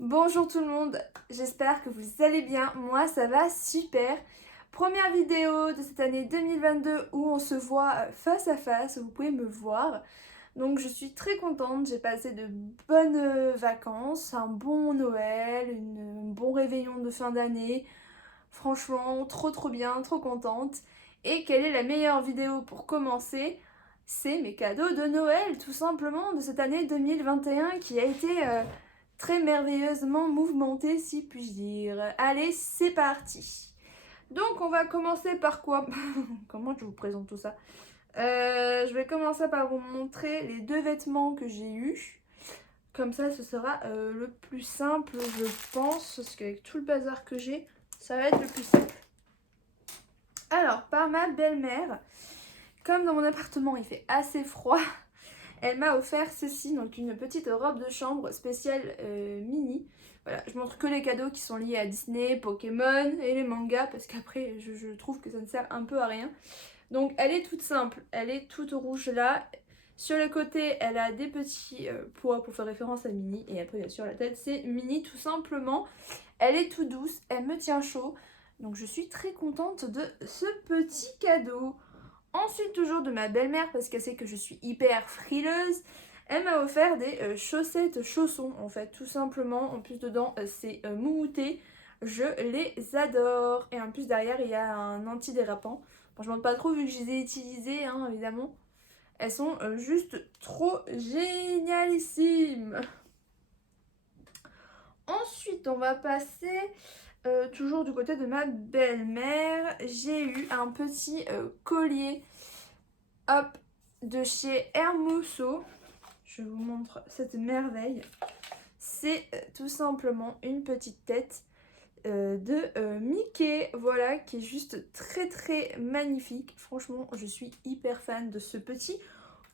Bonjour tout le monde, j'espère que vous allez bien, moi ça va super. Première vidéo de cette année 2022 où on se voit face à face, vous pouvez me voir. Donc je suis très contente, j'ai passé de bonnes vacances, un bon Noël, un bon réveillon de fin d'année. Franchement, trop bien, trop contente. Et quelle est la meilleure vidéo pour commencer? C'est mes cadeaux de Noël, tout simplement, de cette année 2021 qui a été très merveilleusement mouvementée, si puis-je dire. Allez, c'est parti. Donc, on va commencer par quoi? Comment je vous présente tout ça? Je vais commencer par vous montrer les deux vêtements que j'ai eus. Comme ça, ce sera le plus simple, je pense, parce qu'avec tout le bazar que j'ai, ça va être le plus simple. Alors, par ma belle-mère, comme dans mon appartement il fait assez froid, elle m'a offert ceci, donc une petite robe de chambre spéciale mini. Voilà, je montre que les cadeaux qui sont liés à Disney, Pokémon et les mangas, parce qu'après je trouve que ça ne sert un peu à rien. Donc elle est toute simple, elle est toute rouge là. Sur le côté, elle a des petits pois pour faire référence à Minnie. Et après, bien sûr, la tête, c'est Minnie tout simplement. Elle est toute douce, elle me tient chaud. Donc je suis très contente de ce petit cadeau. Ensuite, toujours de ma belle-mère, parce qu'elle sait que je suis hyper frileuse, elle m'a offert des chaussettes chaussons, en fait, tout simplement. En plus, dedans, c'est moumouté. Je les adore. Et en plus, derrière, il y a un antidérapant. Bon, je ne montre pas trop vu que je les ai utilisées, hein, évidemment. Elles sont juste trop génialissimes. Ensuite, on va passer toujours du côté de ma belle-mère. J'ai eu un petit collier, hop, de chez Hermoso. Je vous montre cette merveille. C'est tout simplement une petite tête de Mickey, voilà, qui est juste très magnifique. Franchement, je suis hyper fan de ce petit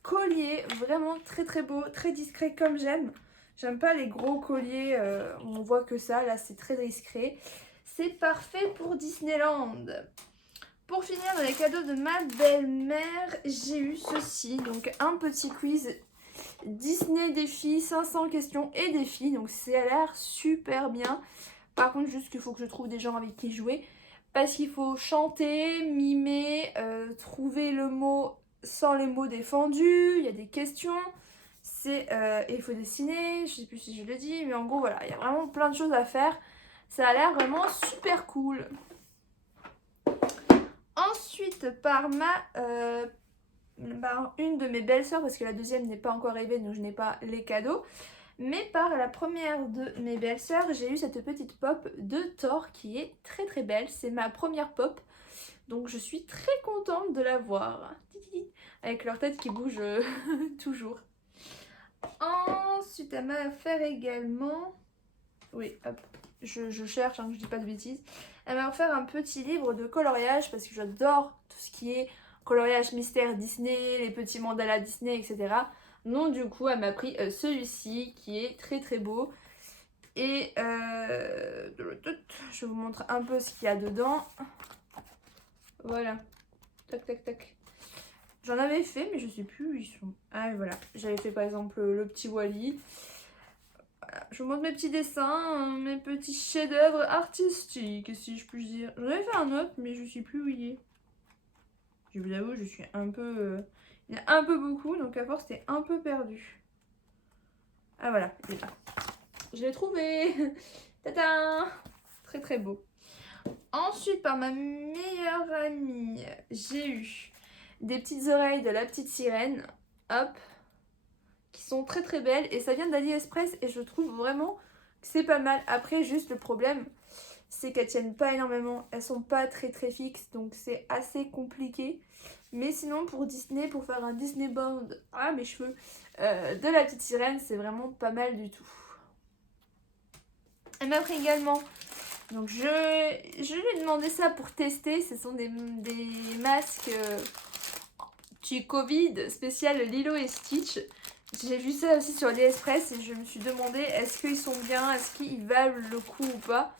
collier, vraiment très beau, très discret comme j'aime. J'aime pas les gros colliers, on voit que ça, là c'est très discret. C'est parfait pour Disneyland. Pour finir, dans les cadeaux de ma belle-mère, j'ai eu ceci, donc un petit quiz Disney défi, 500 questions et défis, donc ça a l'air super bien. Par contre, juste qu'il faut que je trouve des gens avec qui jouer, parce qu'il faut chanter, mimer, trouver le mot sans les mots défendus, il y a des questions, et il faut dessiner, je sais plus si je le dis, mais en gros voilà, il y a vraiment plein de choses à faire. Ça a l'air vraiment super cool. Ensuite, par une de mes belles-sœurs, parce que la deuxième n'est pas encore arrivée, donc je n'ai pas les cadeaux. Mais par la première de mes belles-sœurs, j'ai eu cette petite pop de Thor qui est très belle. C'est ma première pop, donc je suis très contente de la voir. Avec leur tête qui bouge toujours. Ensuite, elle m'a offert également... Oui, hop, je cherche, hein, je dis pas de bêtises. Elle m'a offert un petit livre de coloriage parce que j'adore tout ce qui est coloriage mystère Disney, les petits mandalas Disney, etc. Donc du coup, elle m'a pris celui-ci qui est très beau. Et je vous montre un peu ce qu'il y a dedans. Voilà. Tac. J'en avais fait, mais je sais plus où ils sont. Ah, voilà. J'avais fait par exemple le petit Wally. Voilà. Je vous montre mes petits dessins, mes petits chefs-d'œuvre artistiques, si je puis dire. J'en avais fait un autre, mais je sais plus où il est. Je vous avoue, je suis un peu... Il y en a un peu beaucoup, donc à force, c'était un peu perdu. Ah voilà, il est là. Je l'ai trouvé. Tadam! Très beau. Ensuite, par ma meilleure amie, j'ai eu des petites oreilles de la petite sirène. Hop. Qui sont très belles. Et ça vient d'AliExpress et je trouve vraiment que c'est pas mal. Après, juste le problème, c'est qu'elles tiennent pas énormément. Elles sont pas très fixes. Donc c'est assez compliqué. Mais sinon, pour Disney, pour faire un Disney Band, ah mes cheveux, de la petite sirène, c'est vraiment pas mal du tout. Elle m'a pris également, donc je lui ai demandé ça pour tester. Ce sont des masques Covid spécial Lilo et Stitch. J'ai vu ça aussi sur AliExpress et je me suis demandé est-ce qu'ils sont bien, est-ce qu'ils valent le coup ou pas.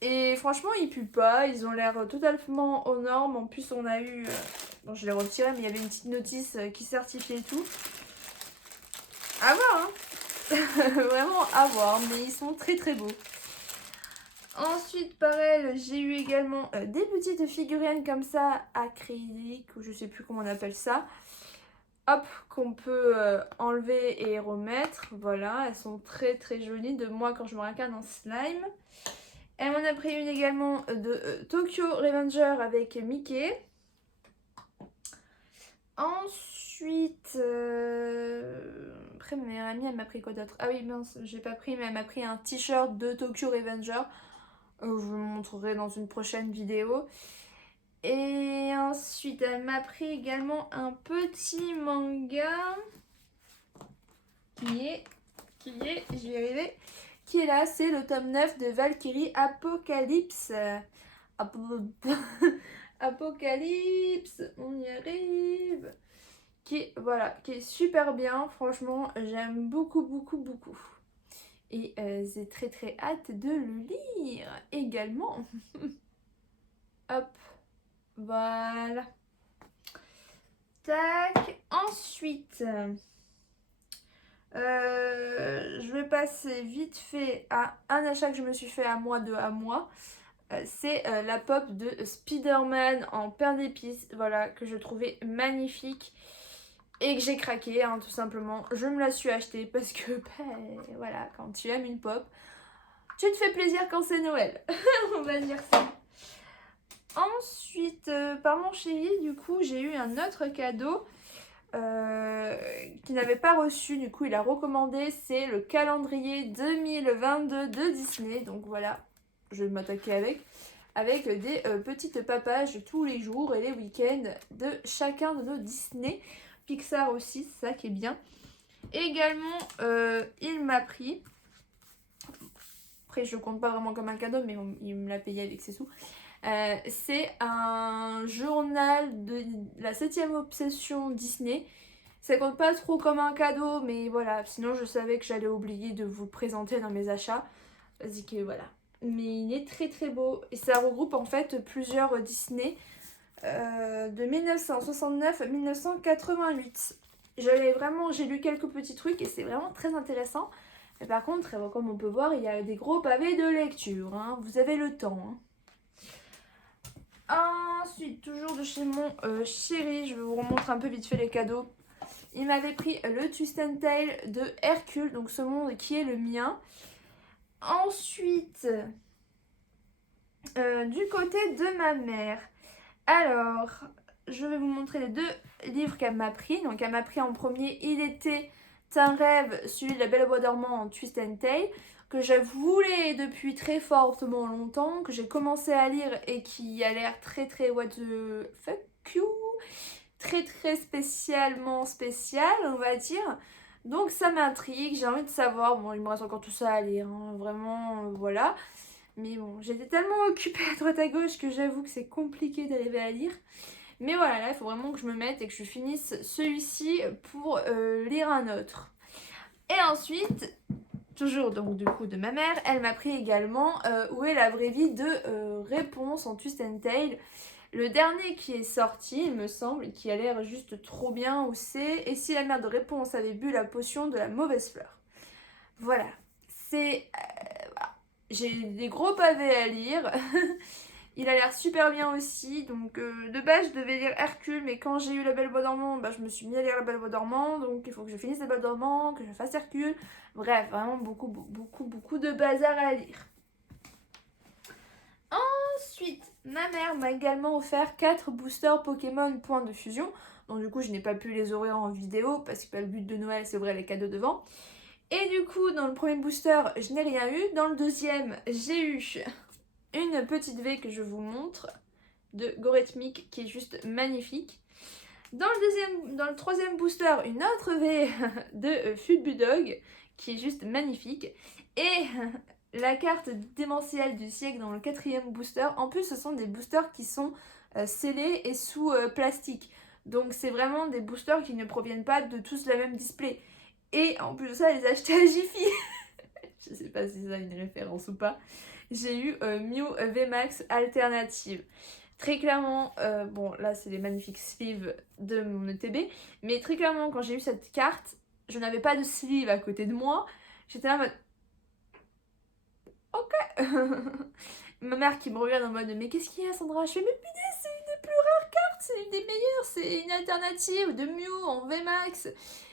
Et franchement, ils puent pas, ils ont l'air totalement aux normes. En plus, on a eu... bon, je l'ai retiré, mais il y avait une petite notice qui certifiait tout. À voir, hein. Vraiment à voir, mais ils sont très très beaux. Ensuite, pareil, j'ai eu également des petites figurines comme ça, acryliques, ou je sais plus comment on appelle ça. Hop, qu'on peut enlever et remettre. Voilà, elles sont très très jolies de moi quand je me regarde en slime. Elle m'en a pris une également de Tokyo Revenger avec Mickey. Ensuite, après ma meilleure amie, elle m'a pris quoi d'autre? Ah oui, mince, j'ai pas pris, mais elle m'a pris un t-shirt de Tokyo Revenger. Je vous le montrerai dans une prochaine vidéo. Et ensuite, elle m'a pris également un petit manga qui est, je vais y arriver, qui est là, c'est le tome 9 de Valkyrie Apocalypse. Apocalypse, on y arrive. Voilà, qui est super bien, franchement, j'aime beaucoup, beaucoup, beaucoup. Et j'ai très très hâte de le lire également. Hop, voilà. Tac, ensuite, je vais passer vite fait à un achat que je me suis fait à moi de à moi. C'est la pop de Spider-Man en pain d'épices, voilà, que je trouvais magnifique et que j'ai craqué, hein, tout simplement. Je me la suis achetée parce que, ben, voilà, quand tu aimes une pop, tu te fais plaisir quand c'est Noël, on va dire ça. Ensuite, par mon chéri, du coup, j'ai eu un autre cadeau qu'il n'avait pas reçu, du coup, il a recommandé, c'est le calendrier 2022 de Disney, donc voilà. Je vais m'attaquer avec des petites papages tous les jours et les week-ends de chacun de nos Disney. Pixar aussi, c'est ça qui est bien. Également, il m'a pris, après je compte pas vraiment comme un cadeau, mais il me l'a payé avec ses sous. C'est un journal de la 7e obsession Disney. Ça compte pas trop comme un cadeau, mais voilà, sinon je savais que j'allais oublier de vous le présenter dans mes achats. Vas-y que voilà. Mais il est très très beau et ça regroupe en fait plusieurs Disney de 1969 à 1988. J'ai lu quelques petits trucs et c'est vraiment très intéressant. Mais par contre, comme on peut voir, il y a des gros pavés de lecture, hein. Vous avez le temps, hein. Ensuite, toujours de chez mon chéri, je vais vous remontrer un peu vite fait les cadeaux. Il m'avait pris le Twist and Tail de Hercule, donc ce monde qui est le mien. Ensuite, du côté de ma mère, alors, je vais vous montrer les deux livres qu'elle m'a pris. Donc, elle m'a pris en premier Il était un rêve, celui de La Belle au bois dormant en Twist and Tail, que je voulais depuis très fortement longtemps, que j'ai commencé à lire et qui a l'air très très what the fuck you, très très spécialement spécial, on va dire. Donc ça m'intrigue, j'ai envie de savoir. Bon, il me reste encore tout ça à lire, hein, vraiment, voilà. Mais bon, j'étais tellement occupée à droite à gauche que j'avoue que c'est compliqué d'arriver à lire. Mais voilà, là, il faut vraiment que je me mette et que je finisse celui-ci pour lire un autre. Et ensuite, toujours donc du coup de ma mère, elle m'a pris également Où est la vraie vie de Réponse en Twist and Tail. Le dernier qui est sorti, il me semble, qui a l'air juste trop bien, où c'est Et si la mère de Réponse avait bu la potion de la mauvaise fleur. Voilà, c'est... voilà. J'ai des gros pavés à lire. Il a l'air super bien aussi. Donc de base je devais lire Hercule, mais quand j'ai eu La Belle au bois dormant, bah, je me suis mis à lire La Belle au bois dormant. Donc il faut que je finisse La Belle au bois dormant, que je fasse Hercule. Bref, vraiment beaucoup, beaucoup, beaucoup de bazar à lire. Ensuite, ma mère m'a également offert 4 boosters Pokémon Point de Fusion. Donc du coup je n'ai pas pu les ouvrir en vidéo parce que le but de Noël c'est ouvrir les cadeaux devant. Et du coup dans le premier booster je n'ai rien eu. Dans le deuxième j'ai eu une petite V que je vous montre de Gorethmic qui est juste magnifique. Dans le troisième booster, une autre V de Fulbudog qui est juste magnifique. Et la carte démentielle du siècle dans le 4e booster. En plus, ce sont des boosters qui sont scellés et sous plastique. Donc c'est vraiment des boosters qui ne proviennent pas de tous la même display. Et en plus de ça, les acheter à Jiffy. Je sais pas si ça a une référence ou pas. J'ai eu Mew VMAX alternative. Très clairement, bon là c'est les magnifiques sleeves de mon ETB, mais très clairement quand j'ai eu cette carte, je n'avais pas de sleeve à côté de moi, J'étais là en mode ok. Ma mère qui me regarde en mode mais qu'est-ce qu'il y a Sandra? Je fais mais putain c'est une des plus rares cartes, c'est une des meilleures, c'est une alternative de Mew en VMAX.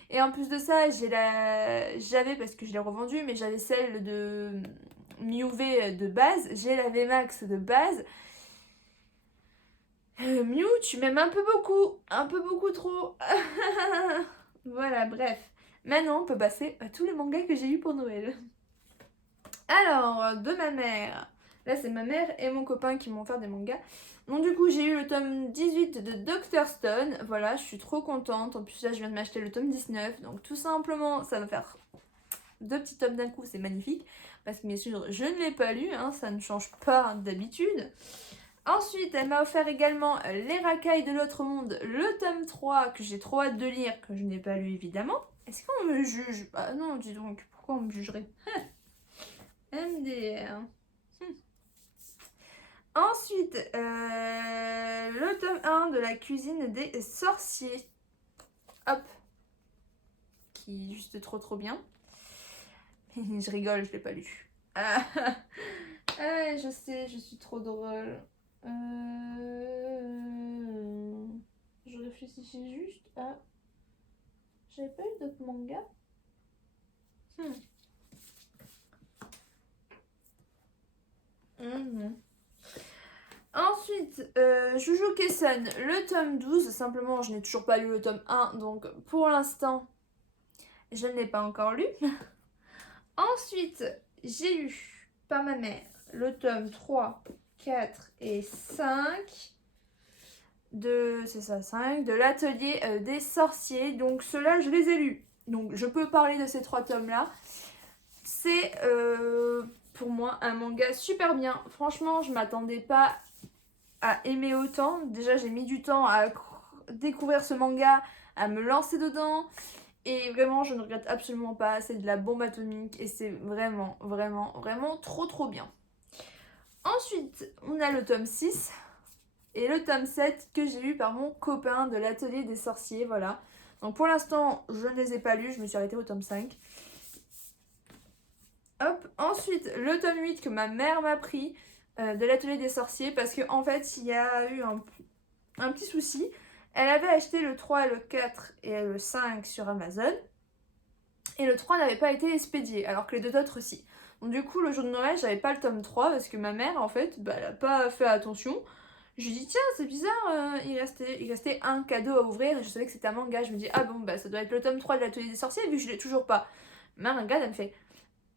Et en plus de ça j'avais parce que je l'ai revendue mais j'avais celle de Mew V de base, j'ai la VMAX de base. Mew tu m'aimes un peu beaucoup trop. Voilà bref. Maintenant on peut passer à tous les mangas que j'ai eu pour Noël. Alors, de ma mère. Là, c'est ma mère et mon copain qui m'ont offert des mangas. Donc, du coup, j'ai eu le tome 18 de Dr. Stone. Voilà, je suis trop contente. En plus, là, je viens de m'acheter le tome 19. Donc, tout simplement, ça va faire 2 petits tomes d'un coup. C'est magnifique. Parce que, bien sûr, je ne l'ai pas lu. Hein, ça ne change pas d'habitude. Ensuite, elle m'a offert également Les Racailles de l'autre monde, le tome 3, que j'ai trop hâte de lire, que je n'ai pas lu, évidemment. Est-ce qu'on me juge? Bah non, dis donc, pourquoi on me jugerait? MDR. Ensuite, le tome 1 de la cuisine des sorciers. Hop. Qui est juste trop bien. Je rigole, je l'ai pas lu. Ah, je sais, je suis trop drôle. Je réfléchissais juste à... J'avais pas eu d'autres mangas. Ensuite, Jujutsu Kaisen, le tome 12. Simplement, je n'ai toujours pas lu le tome 1, donc pour l'instant, je ne l'ai pas encore lu. Ensuite, j'ai eu par ma mère le tome 3, 4 et 5 de, c'est ça, 5, de l'atelier des sorciers. Donc ceux-là, je les ai lus. Donc je peux parler de ces 3 tomes-là. C'est pour moi un manga super bien. Franchement, je m'attendais pas à aimer autant. Déjà, j'ai mis du temps à découvrir ce manga, à me lancer dedans. Et vraiment, je ne regrette absolument pas. C'est de la bombe atomique et c'est vraiment trop bien. Ensuite, on a le tome 6 et le tome 7 que j'ai eu par mon copain de l'atelier des sorciers. Voilà. Donc pour l'instant, je ne les ai pas lus. Je me suis arrêtée au tome 5. Hop. Ensuite, le tome 8 que ma mère m'a pris de l'atelier des sorciers parce qu'en fait, il y a eu un petit souci. Elle avait acheté le 3, le 4 et le 5 sur Amazon. Et le 3 n'avait pas été expédié, alors que les 2 autres aussi. Donc du coup, le jour de Noël, j'avais pas le tome 3 parce que ma mère, en fait, bah, elle a pas fait attention. Je lui ai dit, tiens, c'est bizarre, il restait un cadeau à ouvrir et je savais que c'était un manga. Je me dis, ah bon, bah ça doit être le tome 3 de l'atelier des sorciers vu que je l'ai toujours pas. Ma mère regarde, elle me fait,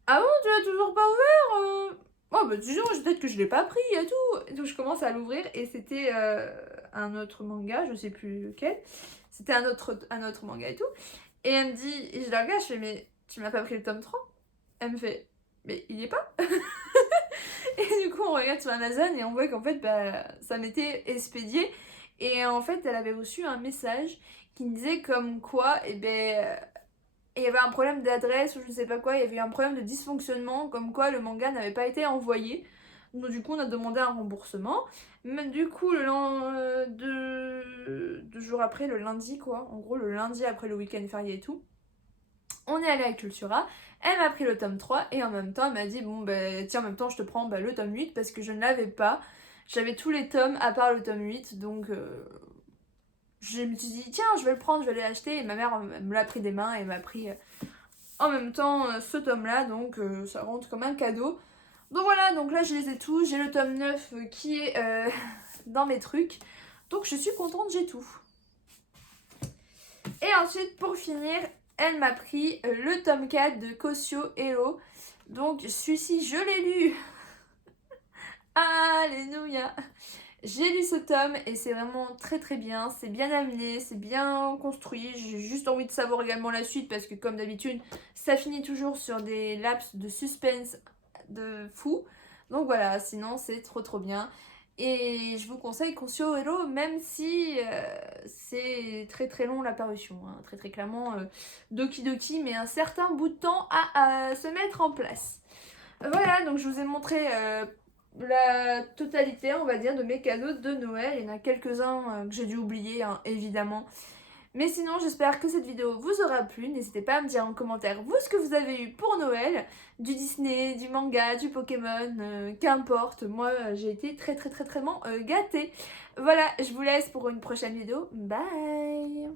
ah bon, tu l'as toujours pas ouvert Oh bah disons, peut-être que je l'ai pas pris et tout. Donc je commence à l'ouvrir et c'était un autre manga, je sais plus lequel. C'était un autre manga et tout. Et elle me dit, et je la regarde, je fais, mais tu m'as pas pris le tome 3? Elle me fait, mais il y est pas. Et du coup, on regarde sur Amazon et on voit qu'en fait, bah, ça m'était expédié. Et en fait, elle avait reçu un message qui me disait comme quoi, et ben, il y avait un problème d'adresse ou je sais pas quoi, il y avait eu un problème de dysfonctionnement, comme quoi le manga n'avait pas été envoyé. Donc du coup, on a demandé un remboursement. Mais du coup, deux jours après, le lundi quoi, en gros le lundi après le week-end férié et tout, on est allé à Cultura, elle m'a pris le tome 3 et en même temps elle m'a dit bon bah tiens en même temps je te prends le tome 8 parce que je ne l'avais pas. J'avais tous les tomes à part le tome 8 donc je me suis dit tiens je vais le prendre, je vais l'acheter et ma mère me l'a pris des mains et m'a pris en même temps ce tome là donc ça rentre comme un cadeau. Donc voilà, donc là je les ai tous, j'ai le tome 9 qui est dans mes trucs donc je suis contente, j'ai tout. Et ensuite pour finir, elle m'a pris le tome 4 de Kosyo Eo. Donc celui-ci, je l'ai lu. Alléluia. J'ai lu ce tome et c'est vraiment très bien. C'est bien amené, c'est bien construit. J'ai juste envie de savoir également la suite parce que comme d'habitude, ça finit toujours sur des laps de suspense de fou. Donc voilà, sinon c'est trop bien. Et je vous conseille Kosyo Ero, même si c'est très long la parution. Hein. Très clairement, Doki Doki met un certain bout de temps à se mettre en place. Voilà, donc je vous ai montré la totalité, on va dire, de mes cadeaux de Noël. Il y en a quelques-uns que j'ai dû oublier, hein, évidemment. Mais sinon, j'espère que cette vidéo vous aura plu. N'hésitez pas à me dire en commentaire vous ce que vous avez eu pour Noël. Du Disney, du manga, du Pokémon, qu'importe. Moi, j'ai été très gâtée. Voilà, je vous laisse pour une prochaine vidéo. Bye!